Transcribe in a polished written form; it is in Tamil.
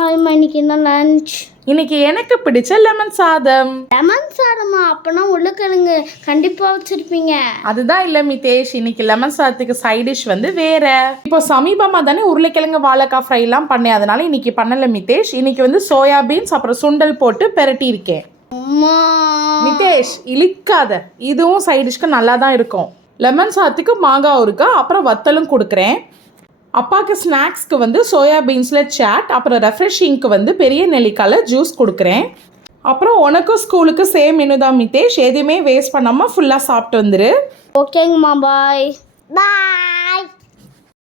ஹாய்மா, இன்னைக்கு என்ன லஞ்ச்? இன்னைக்கு எனக்கு பிடிச்ச லெமன் சாதம். லெமன் சாதமா? அப்போனா உருளைக்கிழங்கு கண்டிப்பாக வச்சுருப்பீங்க. அதுதான் இல்லை மிதேஷ், இன்னைக்கு லெமன் சாதத்துக்கு சைட் டிஷ் வந்து வேற. இப்போ சமீபமாக தானே உருளைக்கிழங்கு வாழைக்காய் ஃப்ரைலாம் பண்ணேன், அதனால இன்னைக்கு பண்ணலை மிதேஷ். இன்னைக்கு வந்து சோயா பீன்ஸ் அப்புறம் சுண்டல் போட்டு பெரட்டி இருக்கேன். மிதேஷ் இழிக்காத, இதுவும் சைட் டிஷ்க்கு நல்லா தான் இருக்கும். லெமன் சாதத்துக்கு மாங்காய் ஊறுகாய் அப்புறம் வத்தலும் கொடுக்குறேன். அப்பாவுக்கு ஸ்நாக்ஸ்க்கு வந்து சோயா பீன்ஸில் சாட் அப்புறம் ரெஃப்ரெஷிங்க்கு வந்து பெரிய நெல்லிக்காயில் ஜூஸ் கொடுக்குறேன். அப்புறம் உனக்கும் ஸ்கூலுக்கு சேம் மெனு தான் மிதேஷ், எதுவுமே வேஸ்ட் பண்ணாமல் ஃபுல்லாக சாப்பிட்டு வந்துரு. ஓகேங்கம்மா, பாய் பாய்.